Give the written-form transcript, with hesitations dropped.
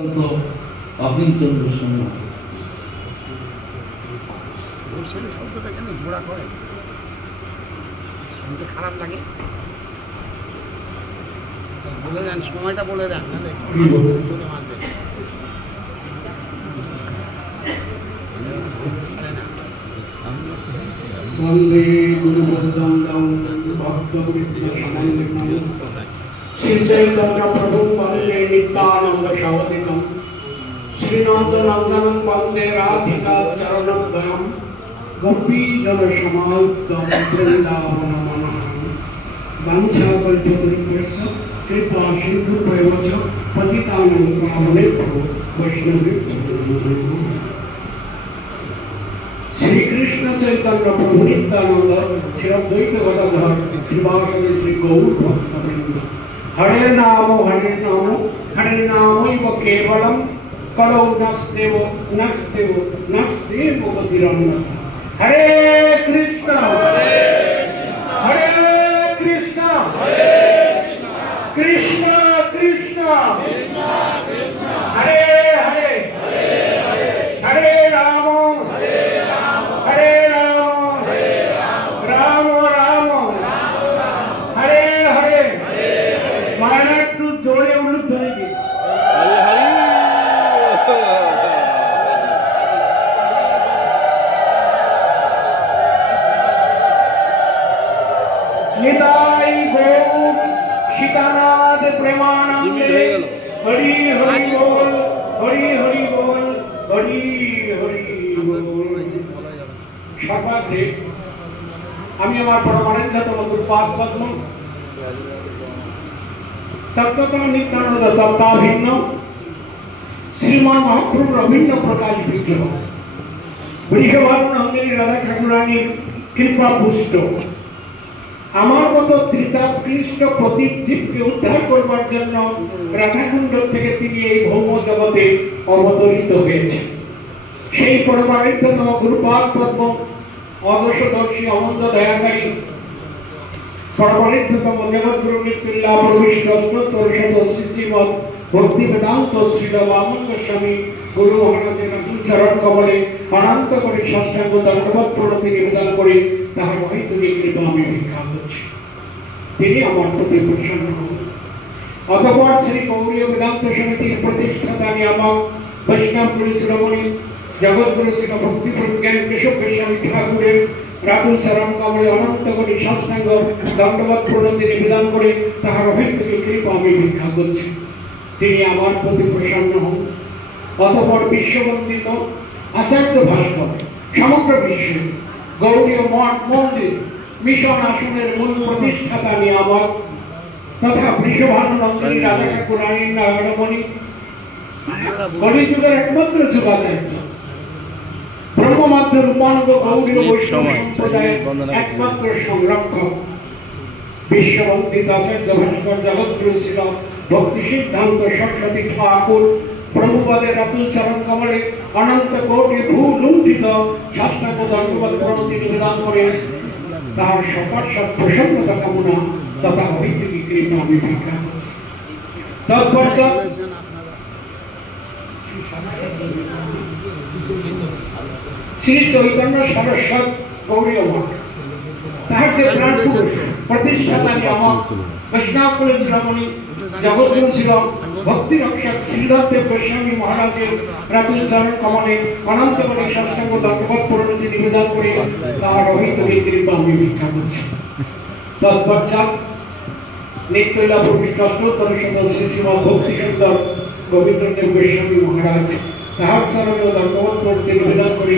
অভিন চন্দ্র শর্মা শব্দটা কেন ঘোরা করে শুনতে খারাপ লাগে বলে দেন সময়টা বলে দেন वंदे गुरुवंदं भक्तवृत्तसमन्वितं श्रीचैतन्य प्रभुं वंदे नित्यानंद शावदितं श्रीनाथनंदनं वंदे राधिका चरणद्वयं गोपीजनसमायुक्तं वृन्दावनमनः वंशाकल्पतरुभ्यश्च कृपा सिन्धुभ्येव च पतितानां पावनेभ्यो वैष्णवेभ्यो श्री कृष्ण चैतन्य प्रभु नित्यानंद श्री अद्वैत गदाधर श्रीवासदि श्री गौर भक्तवृंद हरे नाम केवलम कलौ नस्तेव गतिरन्यथा हरे कृष्ण कृष्ण कृष्ण हरे हरे हरे राम हरे राम राम राम हरे हरे मायना একটু জোরে উল্লেখ ধরে দিন निताई गौर सीतानाथ प्रेमानंदे हरि हरि बोल हरि हरि बोल हरि हरि बोल সর্বাগ্রে আমি আমার পরমানন্দতম গুরুপাদ পদ্ম তত্ত্বতম নিত্যানন্দ তত্ত্বাভিন্ন শ্রীমান মহাপ্রভুর অভিন্ন প্রকাশ বিগ্রহ বৃষভানুনন্দিনী রাধা ঠাকুরানীর কৃপা পুষ্ট আমার মতো ত্রিতাপৃষ্ট প্রতীক জীবকে উদ্ধার করবার জন্য রাধাকুণ্ড থেকে তিনি এই ভৌম জগতে অবতরিত হয়েছেন। সেই পরমানন্দতম গুরুপাদ পদ্ম অদর্শদর্শী অনন্ত দয়াকারী পরমানন্দতম জগৎগুরু নিত্যলীলা প্রবিষ্ট অষ্টোত্তর শত শ্রীমৎ ভক্তি বেদান্ত শ্রীল বামন গোস্বামী গুরু মহারাজের নতুন চরণ কমলে অনন্ত করে সাষ্টাঙ্গ দণ্ডবৎ প্রণতি নিবেদন করে তাহার মহিতুল্য কৃপা আমি ভিক্ষা করছি। তিনি আমার প্রতি প্রসন্ন হন। অতঃপর শ্রী গৌড়ীয় বেদান্ত সমিতির প্রতিষ্ঠাতা নিয়ামক বৈষ্ণব গুরু শিরোমণি জগৎগুরু শ্রী ভক্তি প্রজ্ঞান কেশব গোস্বামী ঠাকুরের রাতুল চরণ কমলে অনন্ত কোটি সাষ্টাঙ্গ দণ্ডবৎ প্রণতি নিবেদন করে তাহার অভিজ্ঞ কৃপা আমি ভিক্ষা করছি। তিনি আমার প্রতি প্রসন্ন হন। অতঃপর বিশ্ববন্দিত আচার্য ভাস্কর সমগ্র বিশ্বে গৌড়ীয় মঠ মন্দির মিশন আসনের মূল প্রতিষ্ঠাতা নিয়ামক তথা বৃষভানুনন্দিনী রাধা ঠাকুরানীর নারায়ণমণি কলিযুগের একমাত্র যুগাচার্য ব্রহ্মমাধ্য রূপানুগ গৌড়ীয় বৈষ্ণব সম্প্রদায়ের একমাত্র সংরক্ষক বিশ্ববন্দিত আচার্য ভাস্কর জগৎগুরু ছিল ভক্তি সিদ্ধান্ত সরস্বতী ঠাকুর প্রভুপদের রাতুল চরণ কমলে অনন্ত কোটি ভূ লুণ্ঠিত সাষ্টাঙ্গ দণ্ডবৎ প্রণতি নিবেদন করে তাহার সপার্ষদ প্রসন্নতা কামনা তথা অভিজ্ঞ কৃপা আমি ভিক্ষা তৎপশ্চাৎ শ্রী চৈতন্য সরস্বত গৌড়ীয় মঠ তাহার যে প্রাণ পুরুষ প্রতিষ্ঠাতা নিয়ামক বৈষ্ণব কুল শিরোমণি জগৎগুরু ছিল ভক্তি রক্ষক শ্রীধরদেব গোস্বামী মহারাজের রাতুল চরণ কমলে অনন্ত কোটি সাষ্টাঙ্গ দণ্ডবৎ প্রণতি নিবেদন করে তাহার অভিজ্ঞ কৃপা আমি ভিক্ষা করছি। তৎপশ্চাৎ নিত্যলীলা প্রবিষ্ট অষ্টোত্তর শত শ্রীমৎ ভক্তি সুন্দর গোবিন্দদেব গোস্বামী মহারাজ তাহার চরণে দণ্ডবৎ প্রণতি নিবেদন করে